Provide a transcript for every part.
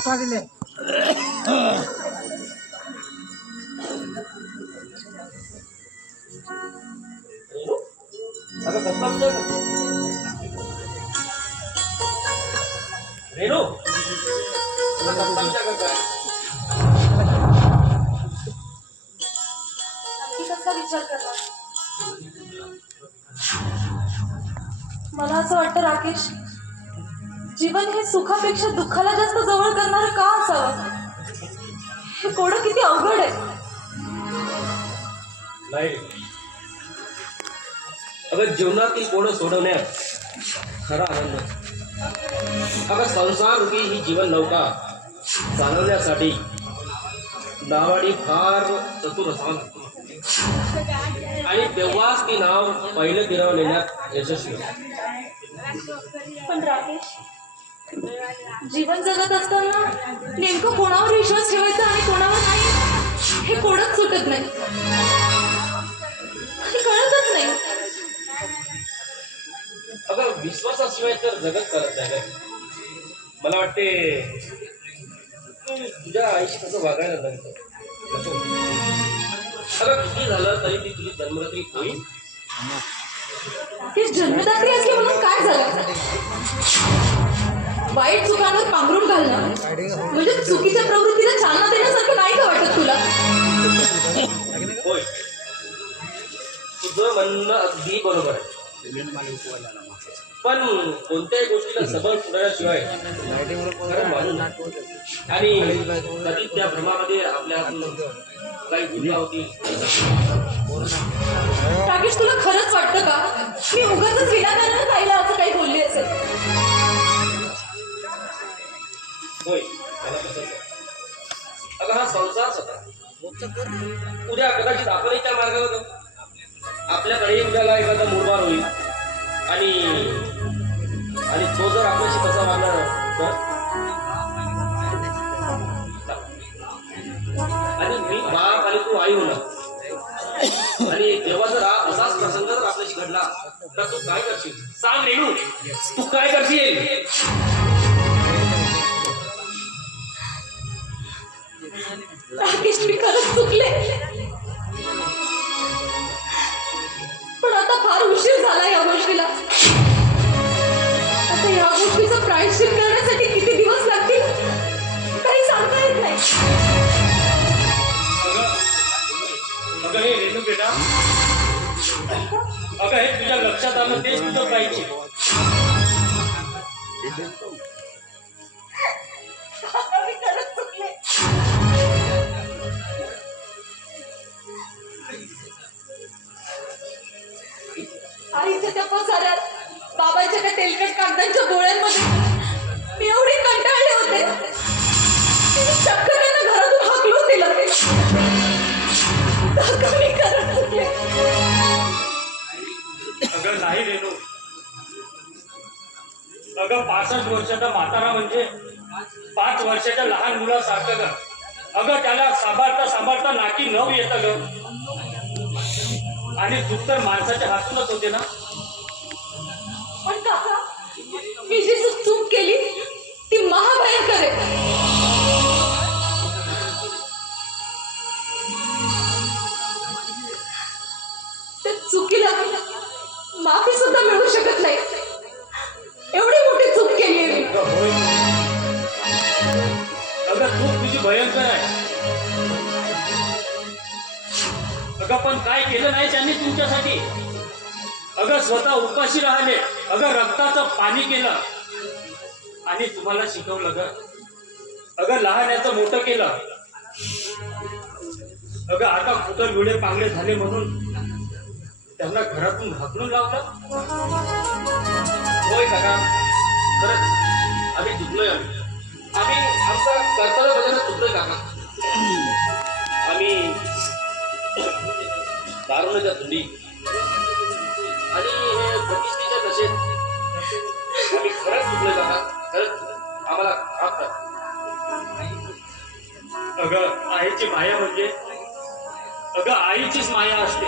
आठवा दिले. अगं कसला विचार करतो रेणू? तुला कसला विचार करतोय? कसा विचार करणार? मला असं वाटतं राकेश, जीवन हे सुखापेक्षा दुःखाला जास्त जवळ करणारं का असावं? हे कोडं किती अवघड आहे. नाही अगं, जीवनातील कोडं सोडवण्यात खरा आनंद. अगं, संसार रूपी ही जीवन नौका चालवण्यासाठी नावाडी फार चतुर असावं लागतं आणि तेव्हाच ती नाव पहिलं तीरावर नेण्यात यशस्वी होते. पण राकेश, जीवन जगत असताना नेमकं कोणावर विश्वास ठेवायचा आणि कोणावर नाही हे कोडच सुटत नाही आणि कळतच नाही. अगं, विश्वासाशिवाय तर जगत करत नाही रे. मला वाटते तुझ्या आईशी कसं वागायला लागतं. अगं, किती झालं तरी ती तुझी जन्मदात्री होईल. हे जन्मदात्री असली म्हणून काय झालं? वाईट चुकांवर पांघरून घालणं म्हणजे चुकीच्या प्रवृत्तीला चालना देण्यासारखं नाही का वाटत तुला? होय, तुझं म्हणणं अगदी बरोबर आहे. पण कोणत्याही गोष्टीला सबळ सुधारल्याशिवाय खरं मानून आणि कधी त्या भ्रमामध्ये आपल्या काही चुका होती. राकेश, तुला खरंच वाटतं का मी उगाचच विनाकारण राहिला असं काही बोलली असेल? होय, मला तसंच आहे. अगं, हा संसारच होता. उद्या कदाचित आपणही त्या मार्गावर जाऊ. आपल्याकडे उद्याला एखादा मुरबार होईल आणि तो जर आपल्याशी कसा वागणार तर, आणि मी बाप आणि तू आई होणार आणि तेव्हा जर असाच प्रसंग जर आपल्याशी घडला तर तू काय करशील? सांग रेणू, तू काय करशील? राकेश, मी खरंच चुकले, पण आता फार उशीर झाला या गोष्टीला. आता या गोष्टीचं प्रायश्चित करण्यासाठी किती दिवस लागतील काही सांगता येत नाही. अगं हे रेणू बेटा, अगं हे तुझ्या लक्षात आलं तेच तुझं पाहिजे. मी खरंच चुकले. आईच्या त्या पसाऱ्यात, बाबांच्या त्या तेलकट कागदांच्या गोळ्यांमध्ये मी एवढी कंटाळले होते की चक्क त्यांना घरातून हाकलून दिलं. मी खरंच चुकले. अगं नाही रेणू, अगं 65 वर्षाचा म्हातारा म्हणजे 5 वर्षाच्या लहान मुलासारखं ग. अगं त्याला सांभाळता नाकी नव येतं ग. आणि चूक तर माणसाच्या हातूनच होते ना. पण काका, मी जी चूक केली ती महाभयंकर आहे. त्या चुकीला माफी सुद्धा मिळू शकत नाही. एवढी मोठी चूक केली मी. अगं चूक तुझी भयंकर आहे. अगं पण काय केलं नाही त्यांनी तुमच्यासाठी? अगं स्वतः उपाशी राहिले, अगं रक्ताचं पाणी केलं आणि तुम्हाला शिकवलं ग. अगं लहानाचं मोठं केलं. अगं आता कुठं लुळे पांगले झाले म्हणून त्यांना घरातून हाकलून लावलं. होय काका, खरंच आम्ही चुकलोय. आम्ही आमचं कर्तव्य बजावण्यात चुकलोय काका. आम्ही दारूच्या धुंडी आणि हे प्रतिष्ठेच्या नशेत आम्ही खरंच चुकलोय काका. खरंच आम्हाला माफ करा. अगं आईची माया म्हणजे अगं आईचीच माया असते.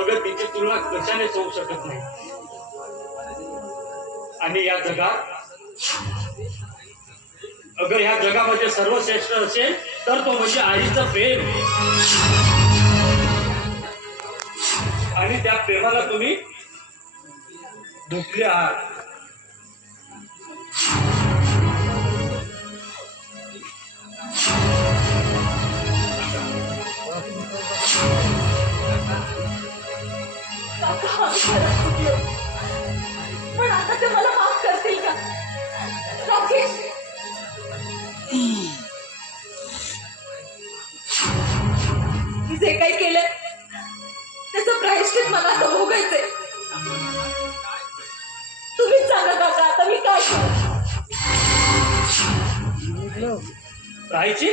अगं तिची तुलना कशानेच होऊ शकत नाही. आणि या जगात अगं ह्या जगामध्ये सर्वश्रेष्ठ असेल तर तो म्हणजे आईचं प्रेम. आणि त्या प्रेमाला तुम्ही दुखले आहात. काका, आम्ही खरंच चुकलो. पण आता ते मला माफ करतील का? राकेश, मी जे काही केलंय त्याचं प्रायश्चित मला आता भोगायचंय. तुम्हीच सांगा काका, आता मी काय करू? राहायची.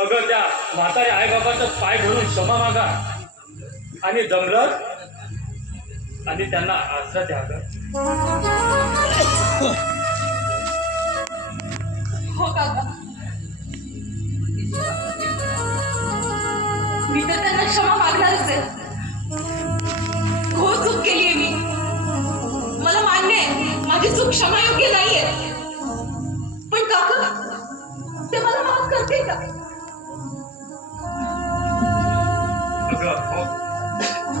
अगं त्या म्हातारे आईबाबाचं पाय धरून क्षमा मागा आणि जमलं आणि त्यांना आसरा द्या गं. हो काका, मी तर त्यांना क्षमा मागणारच आहे. हो, चूक केलीये मी. मला मान्य आहे माझी चूक क्षमायोग्य नाहीये. पण काका, ते मला माफ करतील का?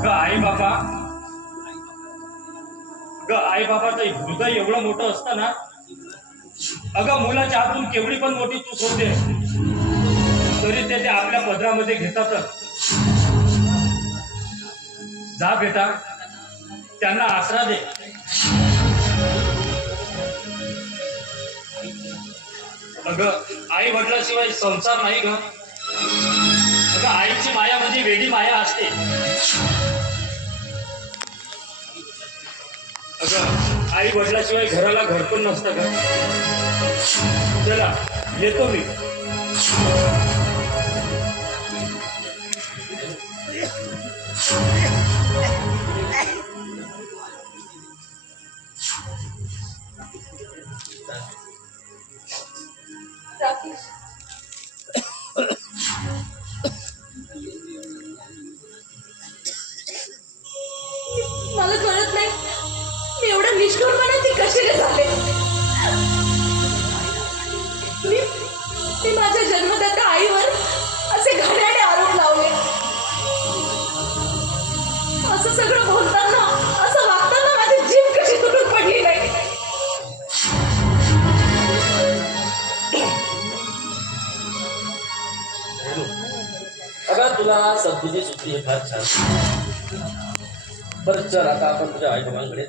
आई बाबा, आई बाबाचं हृदय एवढं मोठं असतं ना. अगं मुलाच्या हातून केवढी पण मोठी चूक होते तरी ते आपल्या पदरामध्ये घेतातच. जा बेटा, त्यांना आसरा दे. अगं आई वडिलाशिवाय संसार नाही ग. अगं आईची माया म्हणजे वेडी माया असते. अगं आई वडिलाशिवाय घराला घर पण नसतं ग. चला येतो मी. राकेश, मला कळत नाही मी एवढ्या निष्ठुरपणाची कशाला झाले. मी माझ्या जन्मदात्या आईवर असे घाणेरडे आरोप लावले. असं सगळं बोलताना, असं वागताना माझी जीभ कशी तुटून पडली नाही. अगं तुला सब्बूची सुट्टी आहे फार छान. बरं चल आता आपण तुझ्या आई बाबांकडे